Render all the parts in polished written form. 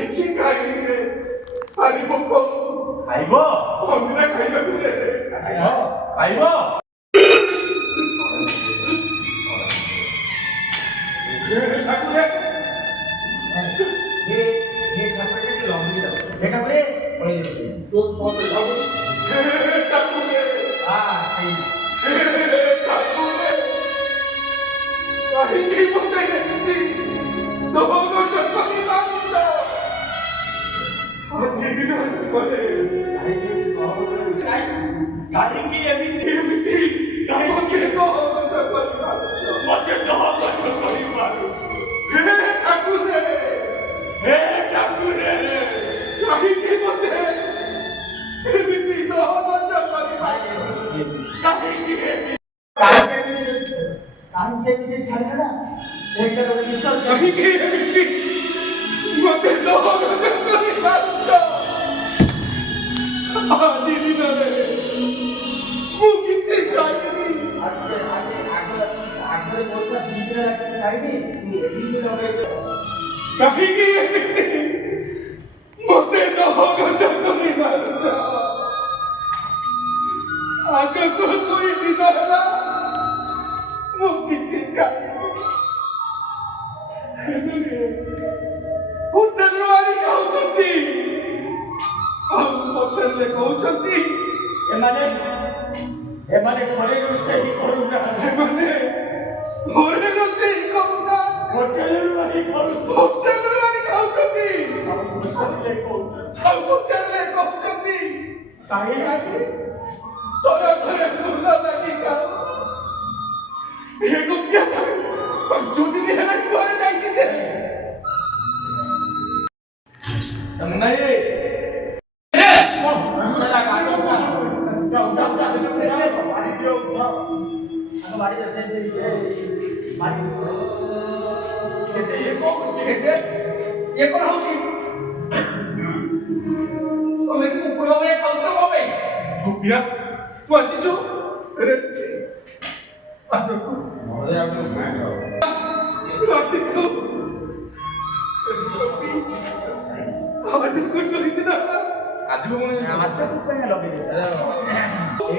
କିଛି ଖାଇବିନି ଭାରି ଭୋକ ହଉଛି। ଖାଇବ ମନ୍ଦିର ଖାଇବାକୁ ଦେ। ଖାଇବ ଠାକୁରେ ତୋ ସତେ ଠାକୁରେ ଠାକୁରେ କାହିଁକି ମୋତେ ଏମିତି ଦୋହନ କରି ମାରୁଛ? ଆଜି ଦିନ ପରେ କାହିଁକି ଏମିତି ଏମିତି କାହିଁକି ଦୋହନ କରି ମାରୁଛ? ମତେ ଦହନ କରି ମାରୁଛ? ହେ ଠାକୁରେ ହେ ଠାକୁରେ କାହିଁକି ମୋତେ ଏମିତି ଦୋହନ କରି ମାରୁଛ? କାହିଁକି ଏମିତି କାହିଁକି ଏମିତି ମୋତେ ଦୋହନ କରି ମାରୁଛ? ଆଜି ଦିନରେ ମୁଁ କିଛି ଖାଇନି। କାହିଁକି ଏମିତି ମୋତେ ଦୋହନ କରି ମାରୁଛ? ଆଗକୁ ଦୁଇ ଦିନ ହେଲା ମୁଁ କିଛି ଖାଇନି। ହୋଟେଲରୁ ଆଣି ଖାଉଛନ୍ତି ଆଉ ପଚାରିଲେ କହୁଛନ୍ତି ଏମାନେ ଘରେ ରୋଷେଇ କରୁନାହାନ୍ତି ଏମାନେ ଘରେ ରୋଷେଇ କରୁନା ହୋଟେଲରୁ ଆଣି ଖାଉଛନ୍ତି ହୋଟେଲରୁ ଆଣି ଖାଉଛନ୍ତି ଆଉ ପଚାରିଲେ ଆଉ ପଚାରିଲେ କହୁଛନ୍ତି କହୁଛନ୍ତି କାହିଁକି ତୋର ଘରେ ମୁଣ୍ଡ ଲାଗି ଖାଉ। ଏ ଗୁପ୍ତା 5 ଦିନ ହେଲାଣି ଘରେ ଯାଇଛି ଯେ ନାଇଁ ଗୁପ୍ତା ତୁ ଆସିଛୁ ରେ ଆଗକୁ ତୁ ଆସିଛୁ ଆଜିକୁ ଦୁଇ ଦିନ ହେଲା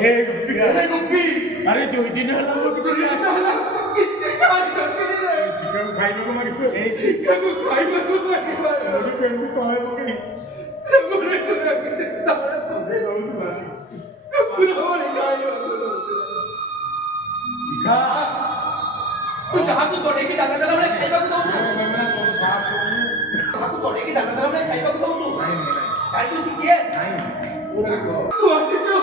ଏ ଗୁପି ଆରେ 2 ଦିନ ହେଲା ଦୁଇ ଦିନ ହେଲା କିଛି ଖାଇନଥିଲି ରେ ଶିକାକୁ ଖାଇବାକୁ ମାଗିବ ଏ ଶିକ୍ଷାକୁ ଖାଇବାକୁ ମାଗିବା କେମିତି ତଳେ ପକେଇ ସେଗୁଡିକୁ ଏମିତି ତଳେ ପକେଇ ଦଉଥିଲା ପୁରଭଳି ଖାଇବାକୁ ଶିଖା ତୁ ଯାହାକୁ ଚଢେଇକି ଦାନା ଦେଲା ବେଳେ ଖାଇବାକୁ ଦଉଛୁ ଯାହାକୁ ଚଢେଇକି ଦାନା ଦେଲା ବେଳେ ଖାଇବାକୁ ଦଉଛୁ କାହିଁକି ଶିଖିଏ ତୁ ଆସିଛୁ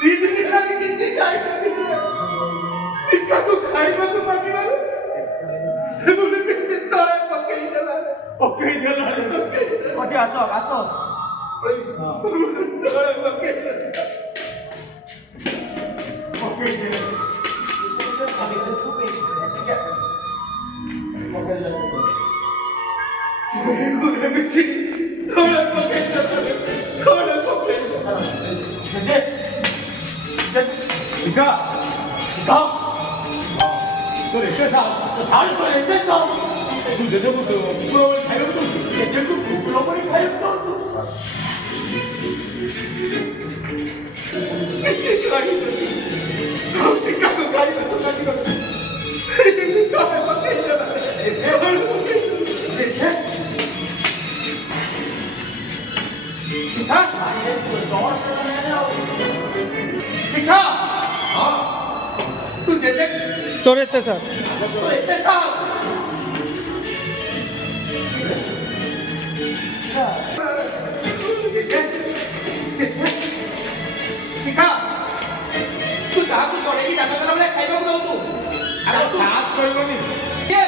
ଦୁଇ ଦିନ ହେଲାଣି କିଛି ଖାଇନଥିଲି ରେ ଶିକ୍ଷାକୁ ଖାଇବାକୁ ମାଗିବାରୁ ସେଗୁଡିକୁ ଏମିତି ତଳେ ପକେଇଦେଲା ପକେଇଦେଲା ଆସ ତଳେ ପକେଇଦେଲା ପକେଇଦେଲା ଏମିତି ତଳେ ପକେଇଦେଲା ତଳେ ପକେଇଦେଲା ଶିଖା ଶିଖା তোর এতে সাহস তোর এতে সাহস তুই যেতে কুকুর খাইବାକୁ ଦଉଛୁ ଯେତେକୁ କୁକୁର ପରି ଖାଇବାକୁ ଦଉଛୁ କିଛି ଖାଇନଥିଲି ଆଉ ଶିକ୍ଷାକୁ ଖାଇବାକୁ ମାଗିବା ତଳେ ପକେଇଦେଲା ତଳେ ପକେଇଦେଲା ଶିଖା ଶିଖା ତୁ ଯେତେ তোর এতে সাহস ଶିଖା ତୁ ଯାହାକୁ ଚଢେଇକି ଦାନା ଦେଲା ବେଳେ ଖାଇବାକୁ ଦଉଛୁ ସାହସ କରିବନି ଏ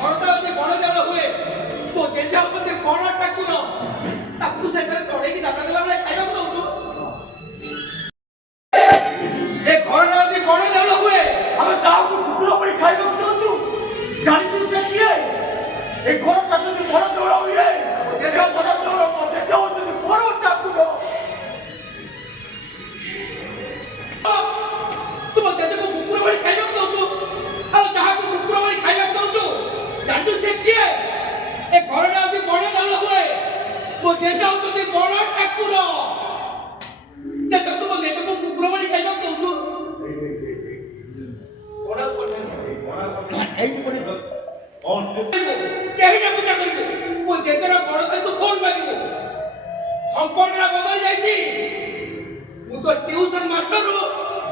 ଘର ଦ୍ୱାରା ଯେ ବଣ ଚାଉଳ ହୁଏ ତୋ ଜେଜେ ହଉଛନ୍ତି ବଣ ଠାକୁର ତାକୁ ତୁ ସେଥିରେ ଚଢେଇକି ଦାନା ଦେଲା ବେଳେ ଖାଇବାକୁ ଦଉଛୁ ଏ ଘର ଦ୍ୱାରା ଯେ ବଣ ଚାଉଳ ହୁଏ ଆମେ ଯାହାକୁ କୁକୁର ପରି ଖାଇବାକୁ ଦଉଛୁ ଜାଣିଛୁ ସେ କିଏ ଏ ଘରଟା ଯଦି ବଡ଼ ଦୌଡ଼ ହୁଏ ଜେଜେ ବଡ଼ ଦୌଡ଼ ଜେଜେ ହଉଛନ୍ତି ବଡ଼ ଠାକୁର ତୁମ ଜେଜେକୁ କୁକୁର ଭଳି ଖାଇବାକୁ ଦଉଛୁ ଆଉ ଯାହାକୁ କୁକୁର ଭଳି ଖାଇବାକୁ ଦଉଛୁ ଜାଣିଛୁ ସେ କିଏ ଏ ଘରଟା ହଉଛି ବଣ ମୋ ଜେଜେ ହଉଛନ୍ତି ବଡ଼ ଠାକୁର ସେ ତ ତୁମ ଜେଜେକୁ କୁକୁର ଭଳି ଖାଇବାକୁ ଦଉଛୁ କେହି ନା ପୂଜା କରିବେ ମୋ ଜେଜେର ବଡ଼ ତୁ ଫୋନ୍ ମାଗିବୁ ସମ୍ପର୍କଟା ବଦଳି ଯାଇଛି ମୁଁ ତ ଟ୍ୟୁସନ ମାଷ୍ଟରରୁ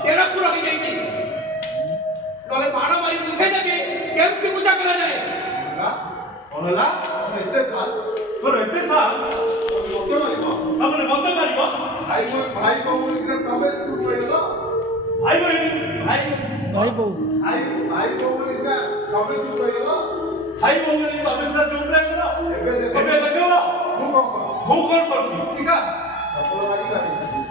ତେରଶୁର ହେଇଯାଇଛି ନହେଲେ ମାଡ଼ ମାରି ବୁଝେଇଦେବି କେମିତି ପୂଜା କରାଯାଏ କଣ ହେଲା ଏତେ ସାଲ ତୋର ଏତେ ସାଲ ମତେ ମାରିବ ତାପରେ ମତେ ମାରିବ ଭାଇ ବୋଉ ସିନା ତମେ ଚୁପ ରହିଗଲ ଭାଇ ବୋଉ ଭାଇ ବୋଉ ସିନା ତମେ ଚୁପ ରହିଗଲ ଭାଇ ବୋଉ ବୋଲି ତମେ ସିନା ଚୁପ ରହିଗଲ ଏବେ ଦେଖ ଏବେ ଦେଖ ମୁଁ କଣ ମୁଁ କଣ କରୁଛି ଶିଖା ଚପଲ ମାରିକି